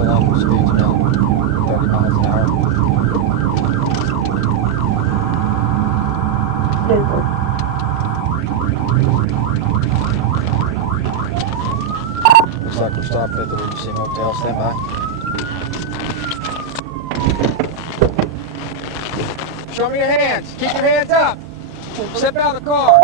all along the speeds about 30 miles an hour. Looks like we're stopped at the Regency Motel. Stand by. Show me your hands. Keep your hands up. Step out of the car.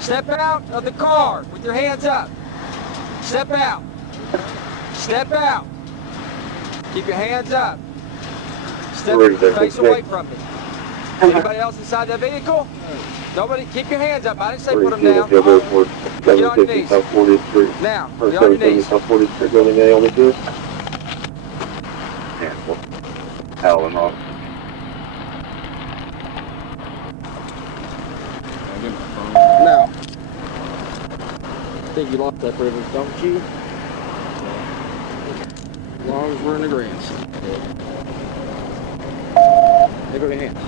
Step out of the car with your hands up. Step out. Step out. Keep your hands up. Step face away from me. Anybody else inside that vehicle? Nobody? Keep your hands up. I didn't say put them down. Get on your knees. Now, get on your knees. Howling off. Now, I think you lost that privilege, don't you? As long as we're in agreement. Let go of your hands.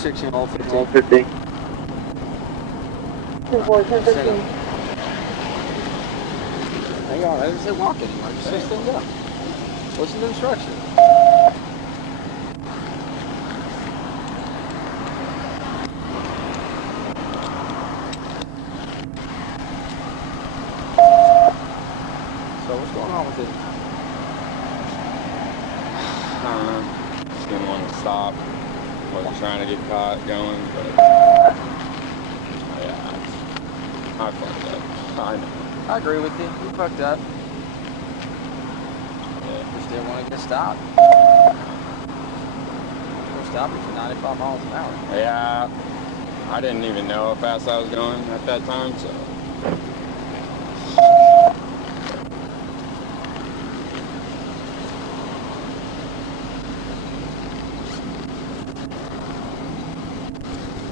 16, all 15. All 15. 10-4, 10-13. Hang on, I didn't say walk anymore. Just say stand up. Listen to instructions. So what's going on with it? I don't know. Just didn't want to stop. Wasn't trying to get caught going, but yeah, I fucked up. I know. I agree with you. You fucked up. Yeah. Just didn't want to get stopped. We're stopping for 95 miles an hour. Yeah, I didn't even know how fast I was going at that time, so.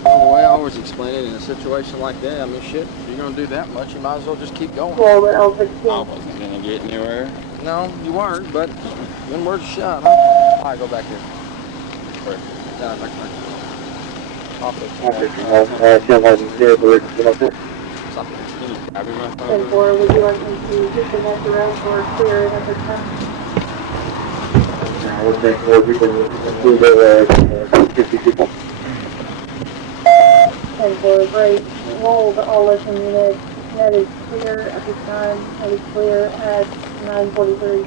Well, the way I always explain it in a situation like that, I mean, shit, if you're going to do that much, you might as well just keep going. Well, but I L16. wasn't gonna get anywhere. No, you weren't, but when words are shot, huh? All right, go back here. Where? Down, back there. Off it. Stop it. Can you grab me my phone? 10-4, would you like me to disconnect the route or clear it at this time? We'll take more people. We go 50 people. 10-4, great. Hold all listen units. That is clear at this time. That is clear at 9:43.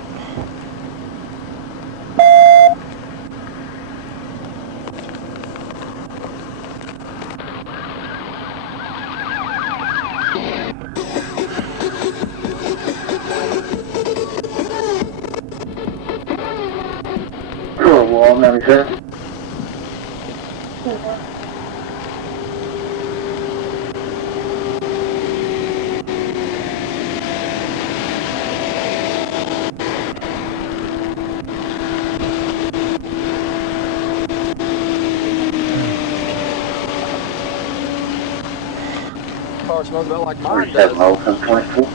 Wall 97. 10-4. Car smells about like mine 47, does. 24.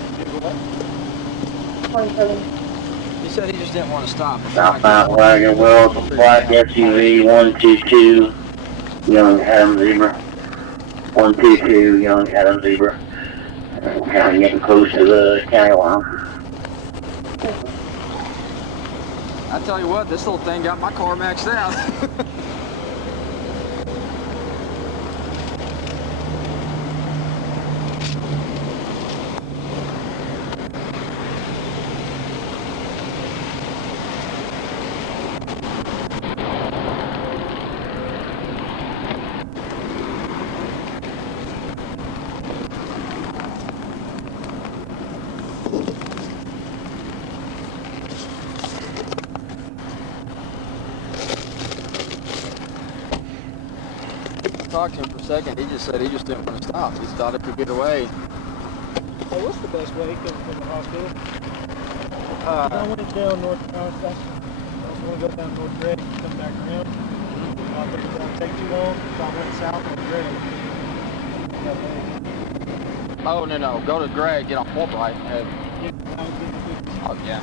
27. He said he just didn't want to stop. Southbound Wagon Wheel, black SUV 122, young Adam Zebra. 122, young Adam Zebra. Kind of getting close to the county line. I tell you what, this little thing got my car maxed out. Talked to him for a second. He just said he just didn't want to stop. He thought it could get away. Hey, what's the best way coming from the hospital? I went down North South. I was going to go down North Greg and come back around. I thought it was going to take too long, so I went south on Greg. Oh, no. Go to Greg, get on Fulbright. And I was getting oh, yeah.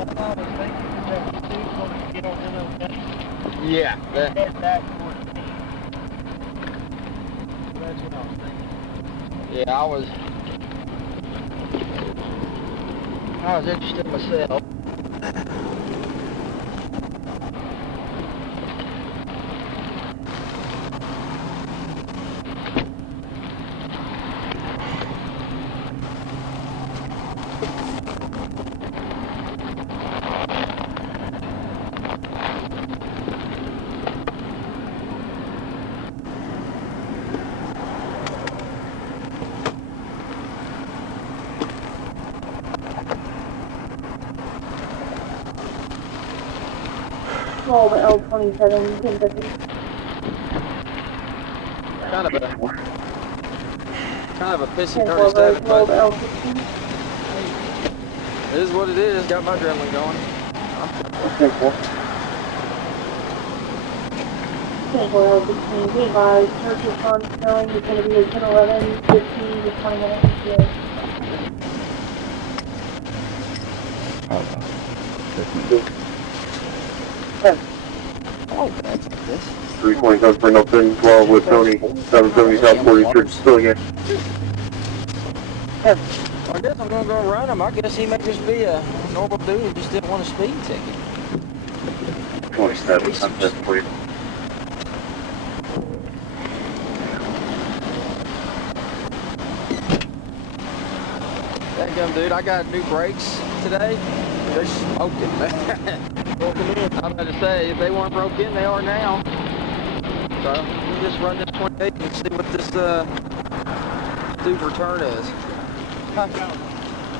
I thought it was taking Yeah. Head back towards me. That's what I was thinking. Yeah, I was interested myself. Roll the L27, Kentucky. Kind of a pissy 10-4 dirty road, static, roll but the L16. it is what it is. Got my adrenaline going. 10-4 L16, be advised, church is on snowing, it's going to be a 10-11, 15 to 20 minutes. Yeah. Oh, that's like this. 320 comes for Nelson, 12 with Tony, 770 South 40 Church, still again. I guess I'm gonna go run him. I guess he may just be a normal dude who just didn't want a speed ticket. 27, I'm set for you. That gum dude, I got new brakes today. They're smoking, man. I'm about to say, if they weren't broke in, they are now. So, we'll just run this 28 and see what this dude's return is. Huh?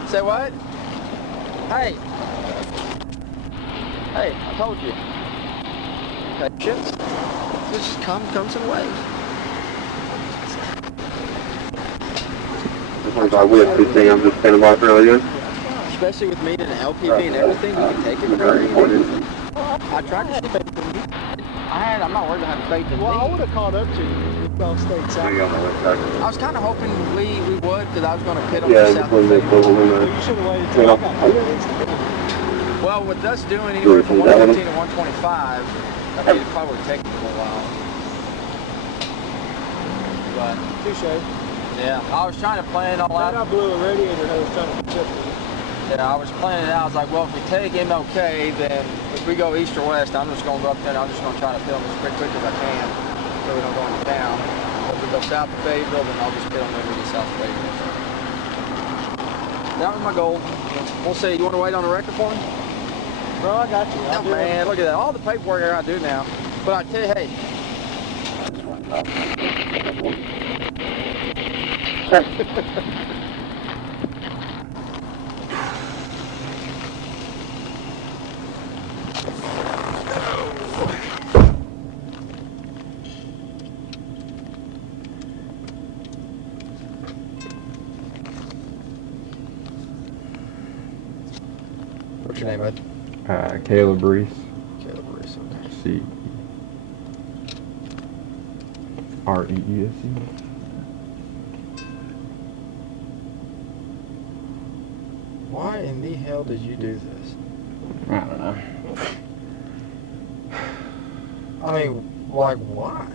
Say what? Hey! Hey, I told you. Patience. Just comes in waves. 25 with 15, I'm just standing by for earlier. Especially with me and an LPV and everything, you can take it from me. I tried to have faith in you. I'm not worried about having faith in Well, I me. would have caught up to you on state There side. you go, my left side. I was kind of hoping we would, because I was going to pit on the Yeah, south just one of minute, double Well, limit. you should have waited till I got here. Well, with us doing anywhere from 115 to 125, I mean, it probably would take a little while. But, Touche. yeah, I was trying to plan it all Then I out. blew a radiator hose trying to catch up to you. Yeah, I was planning it out. I was like, well, if we take MLK, then if we go east or west, I'm just going to go up there and I'm just going to try to film as quick as I can so we don't go into town. If we go south of Fayetteville, then I'll just pit on there when we get south of Fayetteville. That was my goal. We'll see. You want to wait on the record for me? Bro, I got you. I'll Oh, do it. man, look at that. All the paperwork I got to do now. But I tell you, hey. What's your name, bud? Caleb Reese. Caleb Reese, okay. C-R-E-E-S-E. Why in the hell did you do this? I don't know. I mean, like, why?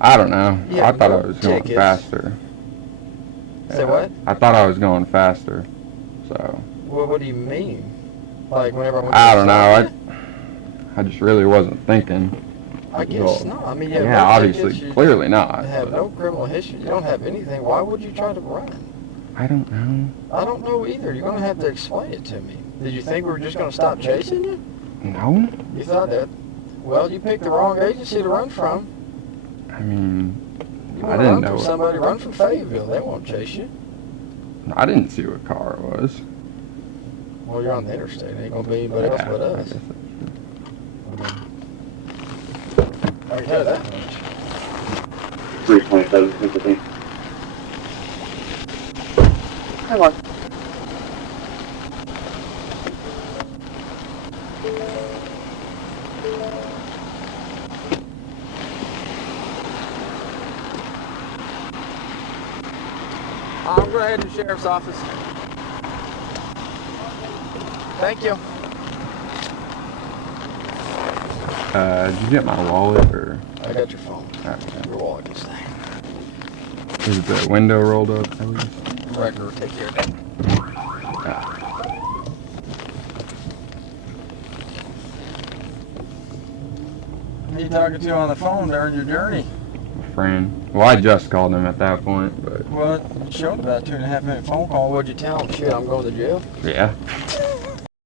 I don't know. Yeah, I thought I no was going tickets. faster. Say what? I thought I was going faster. So, Well, what do you mean? Like, whenever I went I to don't the know. side? I just really wasn't thinking. I guess Well, not. I mean, you have Yeah, no obviously, tickets, you clearly not. have but no criminal history. You don't have anything. Why would you try to run? I don't know. I don't know either. You're going to have to explain it to me. Did you think we were just going to stop chasing you? No? You thought that? Well, you picked the wrong agency to run from. I mean, You I want to didn't run know from it. somebody, run from Fayetteville. They won't chase you. I didn't see what car it was. Well, you're on the interstate. Ain't going to be anybody else but I us. guess I can tell you that much. 327, sympathy. Hang on. I'm going to head to the sheriff's office. Thank you. Did you get my wallet or? I got your phone. Okay. Your wallet is there. Is the window rolled up at least? Wrecker, take care of that. Who you talking to on the phone during your journey? Friend. Well, I just called him at that point, but Well, it showed about a 2.5 minute phone call. What'd you tell him? Shit, I'm going to jail. yeah.